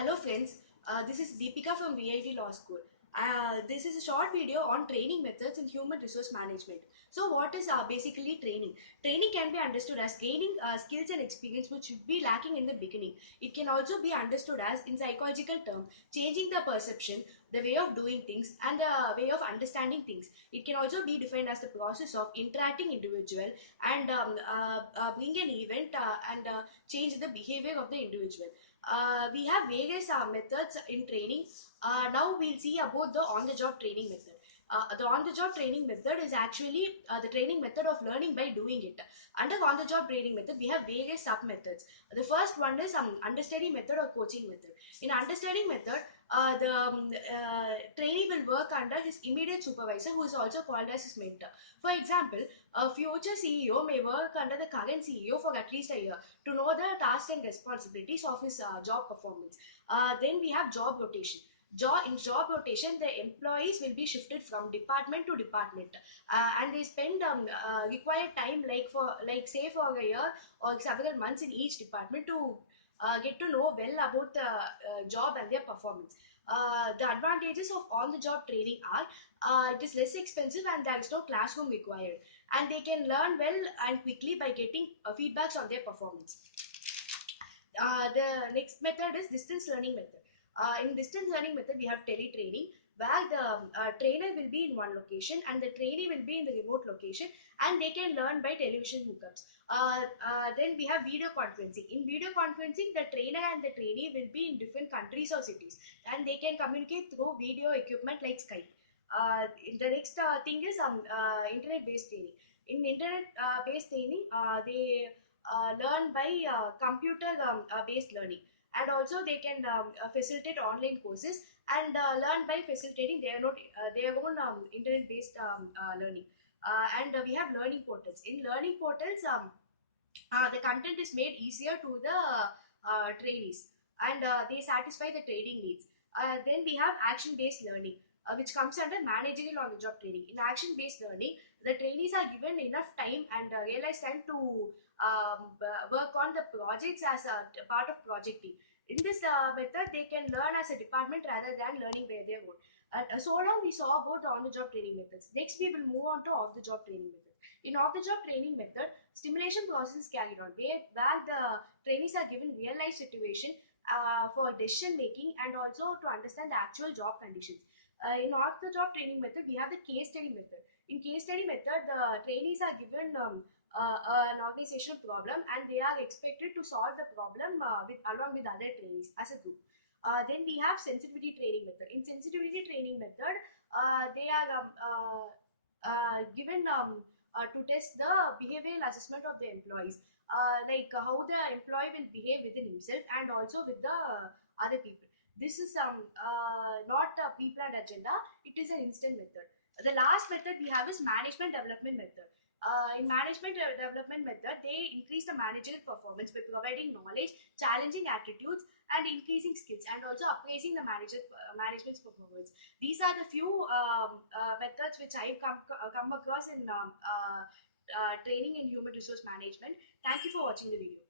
Hello friends, this is Deepika from VIT Law School. This is a short video on training methods in human resource management. So what is basically training? Training can be understood as gaining skills and experience which should be lacking in the beginning. It can also be understood as, in psychological term, changing the perception, the way of doing things and the way of understanding things. It can also be defined as the process of interacting individual and bring an event and change the behavior of the individual. We have various methods in training. Now we'll see about the on-the-job training method. The on-the-job training method is actually the training method of learning by doing it. Under on-the-job training method, we have various sub-methods. The first one is understudy method or coaching method. In understudy method, the trainee will work under his immediate supervisor, who is also called as his mentor. For example, a future CEO may work under the current CEO for at least a year to know the tasks and responsibilities of his job performance. Then we have job rotation. In job rotation, the employees will be shifted from department to department, and they spend required time say for a year or several months in each department to get to know well about the job and their performance. The advantages of on-the-job training are it is less expensive and there is no classroom required, and they can learn well and quickly by getting feedbacks on their performance. The next method is distance learning method. In distance learning method, we have teletraining, where the trainer will be in one location and the trainee will be in the remote location, and they can learn by television hookups. Then we have video conferencing. In video conferencing, the trainer and the trainee will be in different countries or cities, and they can communicate through video equipment like Skype. The next thing is internet-based training. In internet-based training, they learn by computer-based learning, and also they can facilitate online courses and learn by facilitating their own internet-based learning. And we have learning portals. In learning portals, the content is made easier to the trainees, and they satisfy the training needs. Then we have action-based learning, which comes under managerial on-the-job training. In action-based learning, the trainees are given enough time and realized time to work on the projects as a part of project team. In this method, they can learn as a department rather than learning by their own. So now we saw about the on-the-job training methods. Next, we will move on to off-the-job training methods. In off-the-job training method, stimulation process is carried on, where the trainees are given real-life situation for decision making and also to understand the actual job conditions. In off-the-job training method, we have the case study method. In case study method, the trainees are given an organizational problem, and they are expected to solve the problem along with other trainees as a group. Then we have sensitivity training method. In sensitivity training method, they are given to test the behavioral assessment of the employees, how the employee will behave within himself and also with the other people. This is not a pre-planned agenda, it is an instant method. The last method we have is management development method. In management development method, they increase the managerial performance by providing knowledge, challenging attitudes, and increasing skills, and also appraising the management's performance. These are the few methods which I've come across in training in human resource management. Thank you for watching the video.